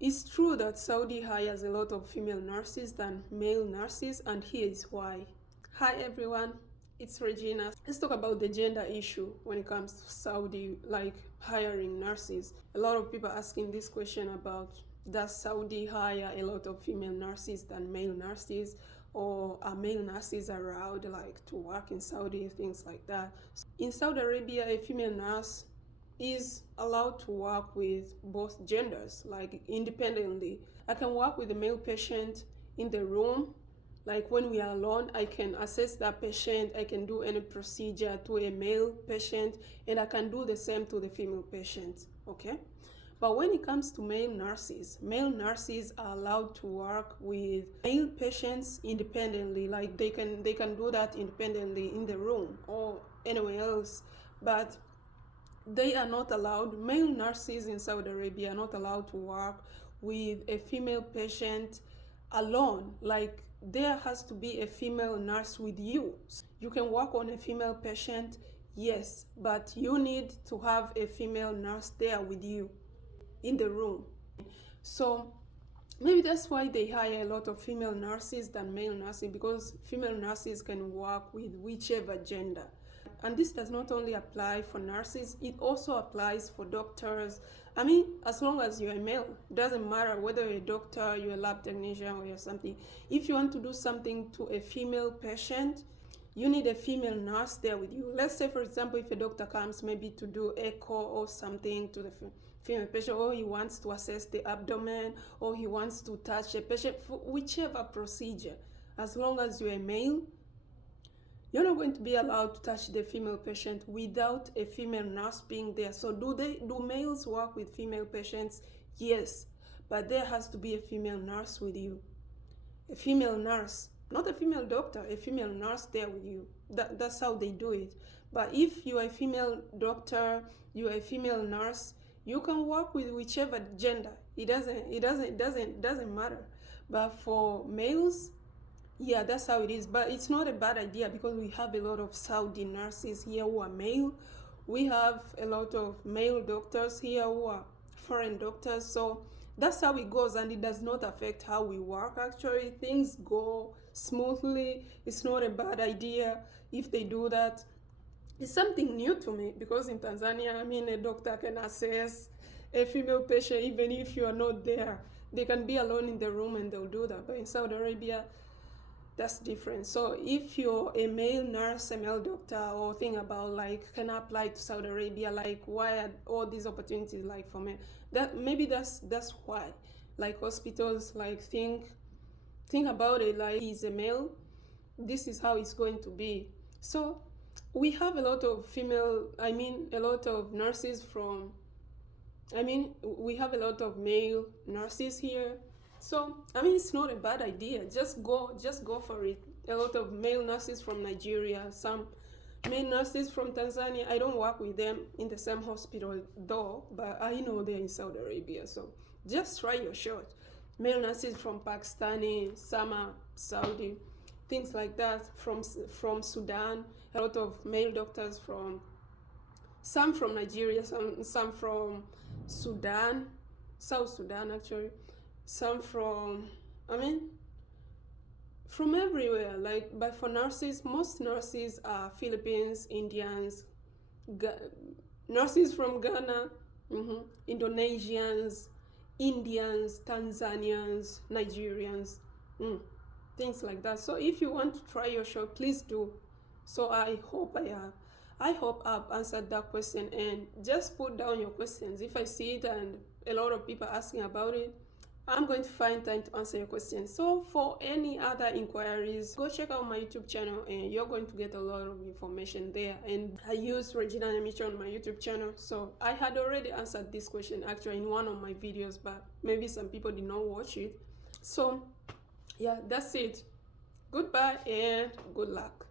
It's true that Saudi hires a lot of female nurses than male nurses, and here is why. Hi everyone, it's Regina. Let's talk about the gender issue when it comes to Saudi, like hiring nurses. A lot of people asking this question about, does Saudi hire a lot of female nurses than male nurses, or are male nurses allowed like to work in Saudi, things like that. In Saudi Arabia, a female nurse is allowed to work with both genders, like independently. I can work with a male patient in the room, like when we are alone. I can assess that patient, I can do any procedure to a male patient, and I can do the same to the female patient, okay? But when it comes to male nurses are allowed to work with male patients independently, like they can do that independently in the room or anywhere else. But they are not allowed, male nurses in Saudi Arabia are not allowed to work with a female patient alone. Like there has to be a female nurse with you. You can work on a female patient, yes, but you need to have a female nurse there with you in the room. So maybe that's why they hire a lot of female nurses than male nurses, because female nurses can work with whichever gender. And this does not only apply for nurses, it also applies for doctors. I mean, as long as you're a male, it doesn't matter whether you're a doctor, you're a lab technician, or you're something. If you want to do something to a female patient, you need a female nurse there with you. Let's say, for example, if a doctor comes maybe to do echo or something to the female patient, or he wants to assess the abdomen, or he wants to touch a patient, for whichever procedure, as long as you're a male, you're not going to be allowed to touch the female patient without a female nurse being there. So do males work with female patients? Yes, but there has to be a female nurse with you. A female nurse, not a female doctor, a female nurse there with you. That's how they do it. But if you are a female doctor, you are a female nurse, you can work with whichever gender. It doesn't matter. But for males, yeah, that's how it is. But it's not a bad idea, because we have a lot of Saudi nurses here who are male. We have a lot of male doctors here who are foreign doctors. So that's how it goes, and it does not affect how we work. Actually, things go smoothly. It's not a bad idea if they do that. It's something new to me, because in Tanzania, I mean, a doctor can assess a female patient even if you are not there. They can be alone in the room and they'll do that. But in Saudi Arabia, that's different. So if you're a male nurse, a male doctor, or think about like, can I apply to Saudi Arabia, like why are all these opportunities like for men, that maybe that's why, like hospitals, like think about it, like he's a male, this is how it's going to be. So we have a lot of a lot of nurses from, we have a lot of male nurses here. So, it's not a bad idea. Just go for it. A lot of male nurses from Nigeria, some male nurses from Tanzania. I don't work with them in the same hospital though, but I know they're in Saudi Arabia. So just try your shot. Male nurses from Pakistani, some are Saudi, things like that, from Sudan. A lot of male doctors some from Nigeria, some from Sudan, South Sudan actually. Some from everywhere, like. But for nurses, most nurses are Philippines, Indians, nurses from Ghana, Indonesians, Indians, Tanzanians, Nigerians, things like that. So if you want to try your shot, please do. So I hope I've answered that question, and just put down your questions. If I see it and a lot of people asking about it, I'm going to find time to answer your questions. So for any other inquiries, go check out my YouTube channel, and you're going to get a lot of information there. And I use Regina Nemicho on my YouTube channel. So I had already answered this question actually in one of my videos, but maybe some people did not watch it. So yeah, that's it. Goodbye and good luck.